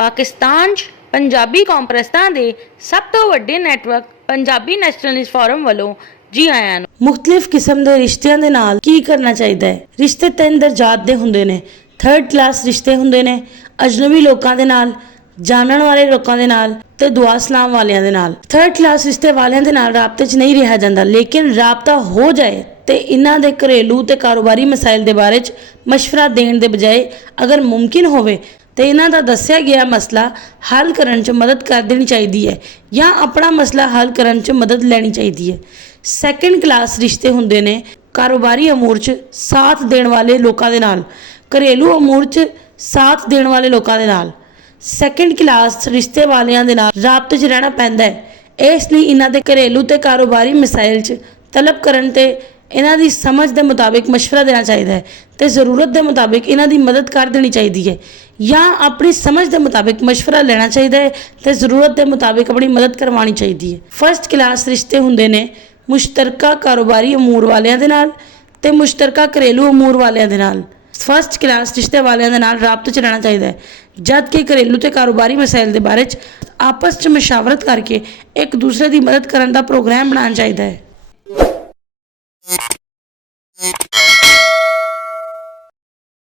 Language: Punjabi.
ਪਾਕਿਸਤਾਨ 'ਚ ਪੰਜਾਬੀ ਕੌਂਪਰੈਸਾਂ ਦੇ ਸਭ ਤੋਂ ਵੱਡੇ ਨੈਟਵਰਕ ਪੰਜਾਬੀ ਨੈਸ਼ਨਲਿਸਟ ਫੋਰਮ ਵੱਲੋਂ ਜੀ ਆਇਆਂ ਨੂੰ। ਮੁxtਲਿਫ ਕਿਸਮ ਦੇ ਰਿਸ਼ਤਿਆਂ ਦੇ ਨਾਲ ਕੀ ਕਰਨਾ ਚਾਹੀਦਾ ਹੈ? ਰਿਸ਼ਤੇ 3 ਦਰਜਾਤ ਦੇ ਹੁੰਦੇ ਨੇ। 3rd ਕਲਾਸ ਰਿਸ਼ਤੇ ਹੁੰਦੇ ਨੇ ਅਜਨਬੀ ਲੋਕਾਂ ਦੇ ਨਾਲ, ਜਾਣਨ ਵਾਲੇ ਲੋਕਾਂ ਦੇ ਨਾਲ ਤੇ ਦੁਆ ਸਲਾਮ ਵਾਲਿਆਂ ਦੇ ਨਾਲ। 3rd ਕਲਾਸ ਰਿਸ਼ਤੇ ਵਾਲਿਆਂ ਦੇ ਨਾਲ ਰਾਬਤੇ 'ਚ ਨਹੀਂ ਰਿਹਾ ਜਾਂਦਾ, ਲੇਕਿਨ ਰਾਬਤਾ ਹੋ ਜਾਏ ਤੇ ਇਹਨਾਂ ਦੇ ਘਰੇਲੂ ਤੇ ਕਾਰੋਬਾਰੀ ਮਸਾਇਲ ਦੇ ਬਾਰੇ 'ਚ ਮਸ਼ਵਰਾ ਦੇਣ ਦੇ ਬਜਾਏ ਅਗਰ ਮੁਮਕਿਨ ਹੋਵੇ ਤੇ ਇਹਨਾਂ ਦਾ ਦੱਸਿਆ ਗਿਆ ਮਸਲਾ ਹੱਲ ਕਰਨ 'ਚ ਮਦਦ ਕਰ ਦੇਣੀ ਚਾਹੀਦੀ ਹੈ ਜਾਂ ਆਪਣਾ ਮਸਲਾ ਹੱਲ ਕਰਨ 'ਚ ਮਦਦ ਲੈਣੀ ਚਾਹੀਦੀ ਹੈ। 2nd ਕਲਾਸ ਰਿਸ਼ਤੇ ਹੁੰਦੇ ਨੇ ਕਾਰੋਬਾਰੀ ਅਮੂਰ 'ਚ ਸਾਥ ਦੇਣ ਵਾਲੇ ਲੋਕਾਂ ਦੇ ਨਾਲ, ਘਰੇਲੂ ਅਮੂਰ 'ਚ ਸਾਥ ਦੇਣ ਵਾਲੇ ਲੋਕਾਂ ਦੇ ਨਾਲ। 2nd ਕਲਾਸ ਰਿਸ਼ਤੇ ਵਾਲਿਆਂ ਦੇ ਨਾਲ ਰਾਬਤੇ 'ਚ ਰਹਿਣਾ ਪੈਂਦਾ ਹੈ। ਇਸ ਲਈ ਇਹਨਾਂ ਦੇ ਘਰੇਲੂ ਤੇ ਕਾਰੋਬਾਰੀ ਮਸਾਇਲ 'ਚ ਤਲਬ ਕਰਨ ਤੇ ਇਹਨਾਂ ਦੀ ਸਮਝ ਦੇ ਮੁਤਾਬਿਕ ਮਸ਼ਵਰਾ ਦੇਣਾ ਚਾਹੀਦਾ ਹੈ ਤੇ ਜ਼ਰੂਰਤ ਦੇ ਮੁਤਾਬਿਕ ਇਹਨਾਂ ਦੀ ਮਦਦ ਕਰ ਦੇਣੀ ਚਾਹੀਦੀ ਹੈ ਜਾਂ ਆਪਣੀ ਸਮਝ ਦੇ ਮੁਤਾਬਿਕ ਮਸ਼ਵਰਾ ਲੈਣਾ ਚਾਹੀਦਾ ਹੈ ਤੇ ਜ਼ਰੂਰਤ ਦੇ ਮੁਤਾਬਿਕ ਆਪਣੀ ਮਦਦ ਕਰਵਾਉਣੀ ਚਾਹੀਦੀ ਹੈ। 1st ਕਲਾਸ ਰਿਸ਼ਤੇ ਹੁੰਦੇ ਨੇ ਮੁਸ਼ਤਰਕਾ ਕਾਰੋਬਾਰੀ ਅਮੂਰ ਵਾਲਿਆਂ ਦੇ ਨਾਲ ਤੇ ਮੁਸ਼ਤਰਕਾ ਘਰੇਲੂ ਅਮੂਰ ਵਾਲਿਆਂ ਦੇ ਨਾਲ। 1st ਕਲਾਸ ਰਿਸ਼ਤੇ ਵਾਲਿਆਂ ਦੇ ਨਾਲ ਰਾਬਤੇ 'ਚ ਰਹਿਣਾ ਚਾਹੀਦਾ ਹੈ, ਜਦ ਕਿ ਘਰੇਲੂ ਤੇ ਕਾਰੋਬਾਰੀ ਮਸਾਇਲ ਦੇ ਬਾਰੇ 'ਚ ਆਪਸ 'ਚ ਮਸ਼ਾਵਰਤ ਕਰਕੇ ਇੱਕ ਦੂਸਰੇ ਦੀ ਮਦਦ ਕਰਨ ਦਾ ਪ੍ਰੋਗਰਾਮ ਬਣਾਉਣਾ ਚਾਹੀਦਾ ਹੈ।